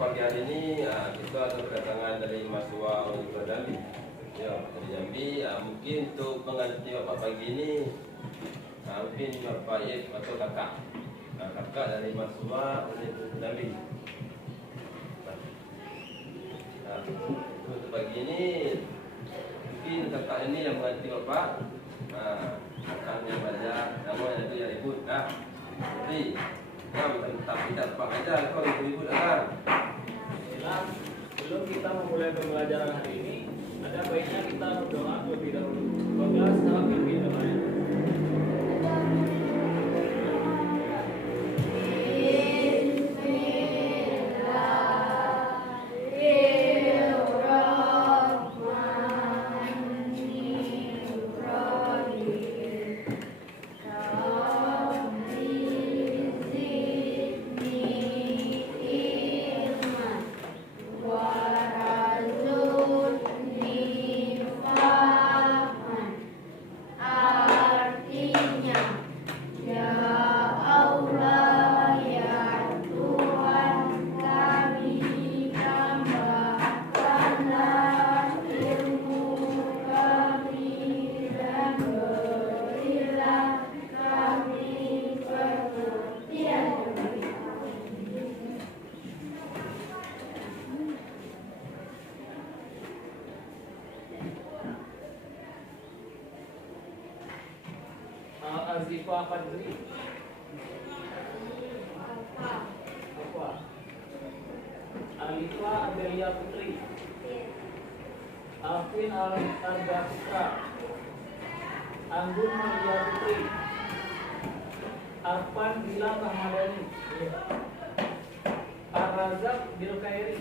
pagi hari ini kita ada kedatangan dari mahasiswa Universitas Jambi. Ya, dari Jambi. Mungkin untuk pengganti Bapak pagi ini mungkin Bapak Yek atau kakak. Kakak dari mahasiswa Universitas Jambi. Untuk pagi ini mungkin kakak ini yang mengganti Bapak. Kakaknya banyak, namanya itu ya Ibu. Jadi tapi dapat aja kau ibu-ibu datang. Sebelum kita memulai pembelajaran hari ini, ada baiknya kita berdoa terlebih dahulu. Semoga secara lebih damai. Azifa Fadri. Apa? Alifa Adelia Putri. Alvin Arga Putra. Anggun Maria Putri. Arfan Bila Rahmadani. Ar-Razak Bilkairi.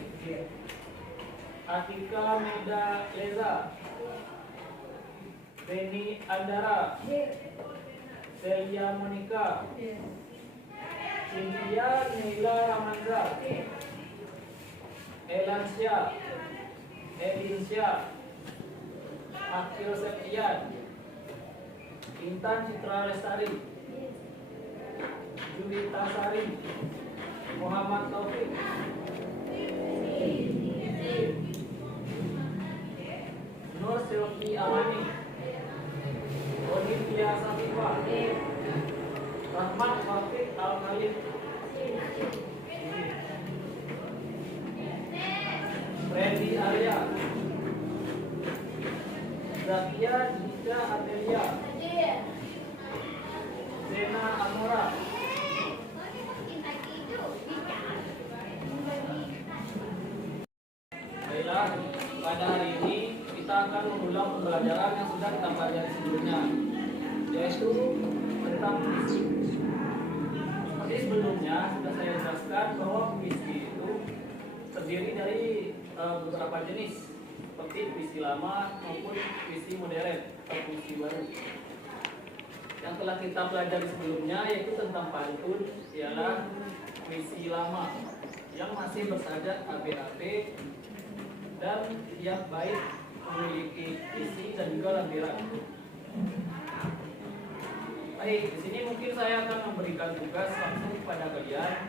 Atika Meda Leza. Reni Andara. Celia Monica, Cynthia Nila Ramanza, Elansya, Elinsya, Akhil Septian, Intan Citra Lestari, Julita Sari, Muhammad Taufik, Nur Silvi Amani, Olivia Safifa, Rahmat Wafik Al-Khalid, Freddy Arya, Zakia Dika Adelia, Zena Amora. Baiklah, pada hari ini kita akan mengulang pembelajaran yang sudah kita pelajari sebelumnya, yaitu tentang puisi. Seperti sebelumnya sudah saya jelaskan bahwa puisi itu terdiri dari beberapa jenis, seperti puisi lama maupun puisi modern atau puisi baru. Yang telah kita pelajari sebelumnya yaitu tentang pantun, ialah puisi lama yang masih bersajat ABAP dan yang baik, memiliki isi dan juga lampiran. Baik, di sini mungkin saya akan memberikan tugas langsung kepada kalian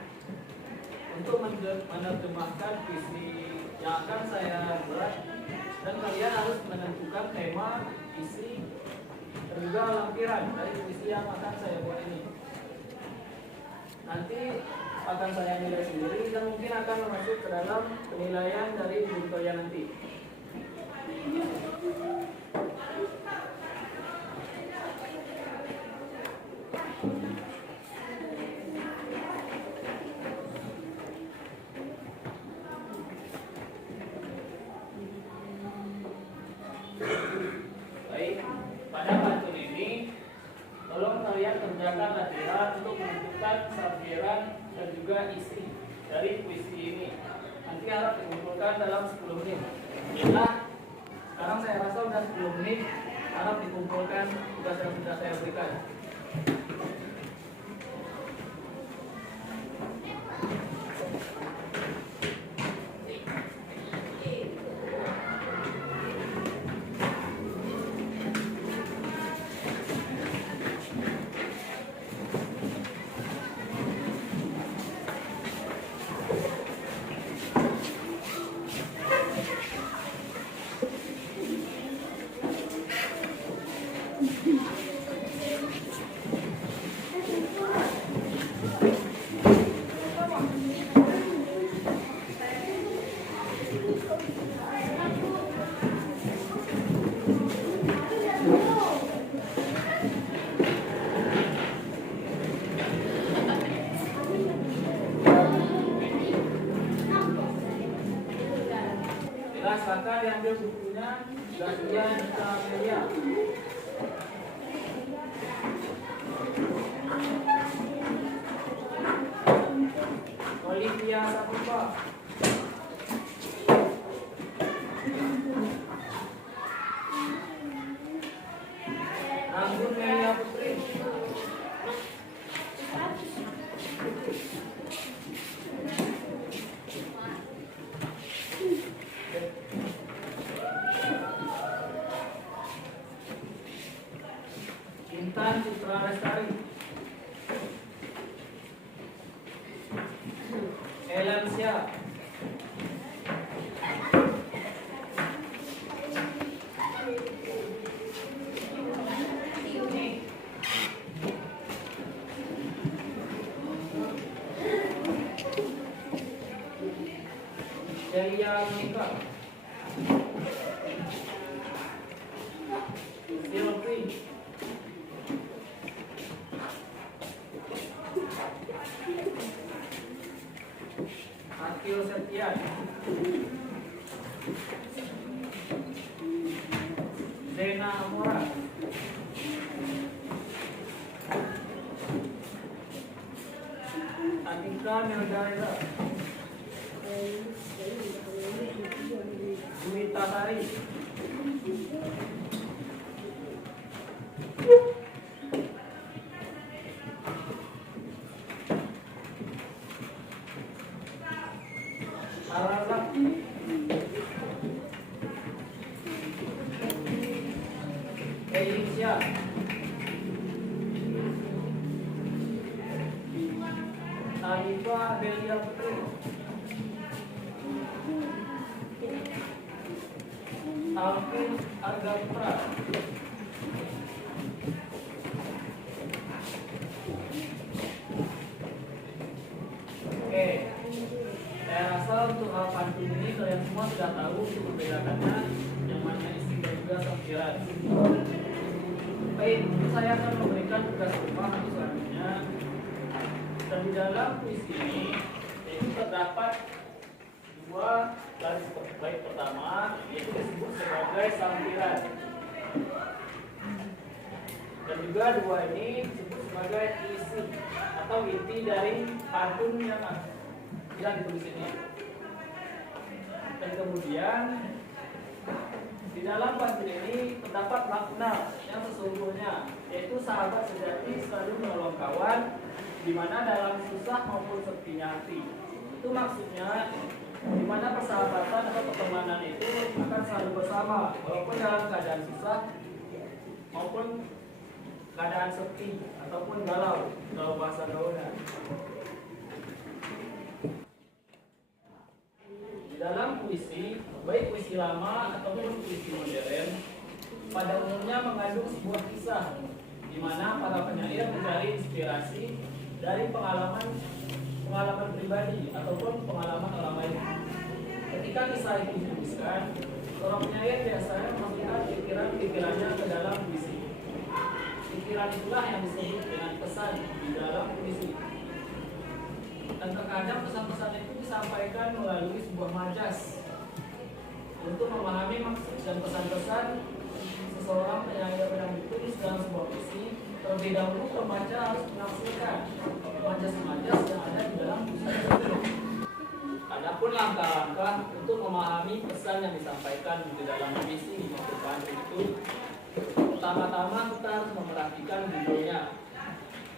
untuk menerjemahkan puisi yang akan saya buat, dan kalian harus menentukan tema, isi, dan juga lampiran dari puisi yang akan saya buat ini. Nanti akan saya nilai sendiri dan mungkin akan masuk ke dalam penilaian dari guru kalian nanti. Baik, pada pantun ini tolong kalian kerjakan latihan untuk menentukan sabgeran dan juga isi dari puisi ini. Nanti harap dikumpulkan dalam 10 menit. Nah, sekarang saya rasa sudah 10 menit, harap dikumpulkan tugas yang sudah saya berikan. silakan diambil bukunya. Gantian Dita Amelia. Olivia Saputra. Anggun Melia Putri. Intan Citra Lestari. Elansia. Delia Monika. Silvi. Akil Septian. Zena Amora. Atika Meldaira. Juwita Sari. Alalakti. Elisha. Alifa Belia Putri. Alvin Argaputra. Oke, saya rasa untuk hal pantun ini kalian semua sudah tahu untuk membedakannya yang mana isi dan juga sampiran. Baik, saya akan memberikan tugas rumah untuk selanjutnya. Dan di dalam puisi ini itu terdapat dua garis bait pertama, yaitu disebut sebagai sampiran, dan juga dua ini disebut sebagai isi atau inti dari pantun yang ditulis ini. Dan kemudian di dalam pantun ini terdapat makna yang sesungguhnya, yaitu sahabat sejati selalu menolong kawan, di mana dalam susah maupun sepinya hati. Itu maksudnya di mana persahabatan atau pertemanan itu akan selalu bersama walaupun dalam keadaan susah maupun keadaan sepi ataupun galau, kalau bahasa gaulnya. Di dalam puisi, baik puisi lama ataupun puisi modern, pada umumnya mengandung sebuah kisah di mana para penyair mencari inspirasi dari pengalaman pribadi ataupun pengalaman orang lain. Ketika kisah itu dituliskan, seorang penyair biasanya memasukkan pikirannya ke dalam puisi. Pikiran itulah yang disebut dengan pesan di dalam puisi. Dan terkadang pesan-pesan itu disampaikan melalui sebuah majas. Untuk memahami maksud dan pesan-pesan seseorang penyair yang ditulis dalam sebuah puisi, terlebih dahulu pembaca harus menafsirkan majas-majas yang ada di dalam puisi tersebut. Adapun langkah-langkah untuk memahami pesan yang disampaikan di dalam puisi maupun pantun itu, pertama-tama kita harus memperhatikan judulnya.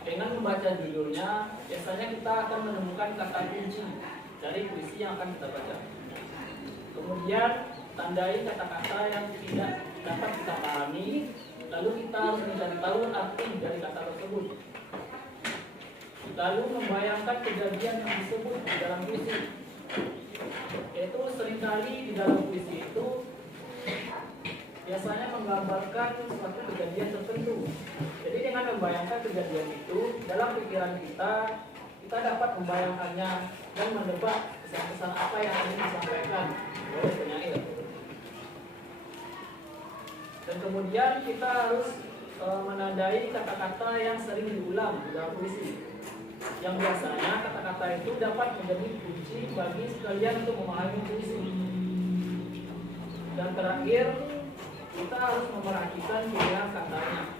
Dengan membaca judulnya, biasanya kita akan menemukan kata kunci dari puisi yang akan kita baca. Kemudian, tandai kata-kata yang tidak dapat kita pahami, lalu kita harus mencari tahu arti dari kata tersebut. Lalu membayangkan kejadian yang disebut di dalam puisi. Yaitu seringkali di dalam puisi itu biasanya menggambarkan suatu kejadian tertentu. Jadi dengan membayangkan kejadian itu, dalam pikiran kita dapat membayangkannya dan menebak pesan-pesan apa yang ingin disampaikan oleh penyair. Dan kemudian kita harus menandai kata-kata yang sering diulang di dalam puisi. Yang biasanya kata-kata itu dapat menjadi kunci bagi sekalian untuk memahami puisi. Dan terakhir, kita harus memperhatikan pilihan katanya.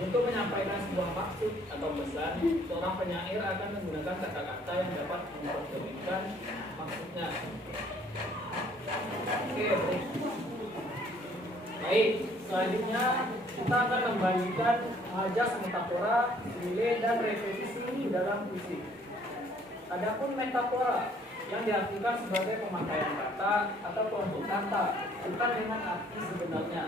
Untuk menyampaikan sebuah maksud atau pesan, seorang penyair akan menggunakan kata-kata yang dapat mempertemukan maksudnya. Oke, baik. Selanjutnya kita akan membagikan majas, metafora, simile, dan repetisi dalam puisi. Adapun metafora yang diartikan sebagai pemakaian kata atau kelompok kata, bukan dengan arti sebenarnya,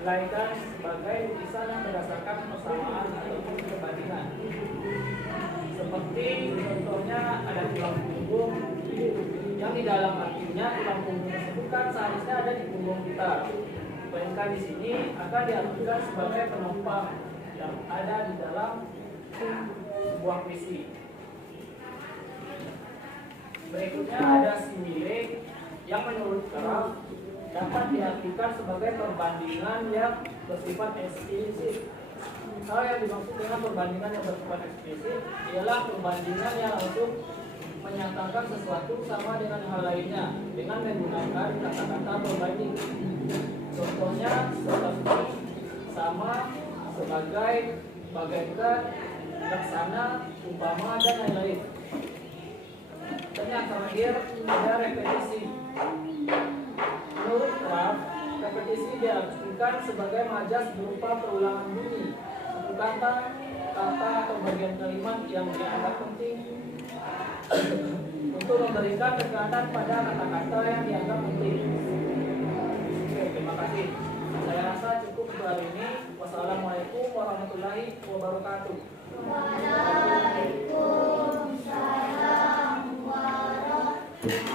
melainkan sebagai lukisan yang berdasarkan persamaan ataupun perbandingan. Seperti contohnya ada tulang punggung, yang di dalam artinya tulang punggung tersebut kan seharusnya ada di punggung kita, melainkan di sini akan diartikan sebagai penopang yang ada di dalam sebuah puisi. Berikutnya ada simile yang menurut Kraft dapat diartikan sebagai perbandingan yang bersifat eksplisit. Hal yang dimaksud dengan perbandingan yang bersifat eksplisit ialah perbandingan yang langsung menyatakan sesuatu sama dengan hal lainnya dengan menggunakan kata-kata perbanding. Contohnya seperti sama, sebagai, bagaikan, laksana, umpama, dan lain-lain. Dan yang terakhir ada repetisi. Menurut Kraft, repetisi diartikan sebagai majas berupa perulangan bunyi satu kata, atau bagian kalimat yang dianggap penting untuk memberikan tekanan pada kata-kata yang dianggap penting. Oke, terima kasih. Saya rasa cukup untuk hari ini. Wassalamualaikum warahmatullahi wabarakatuh. Waalaikumsalam warahmatullahi wabarakatuh.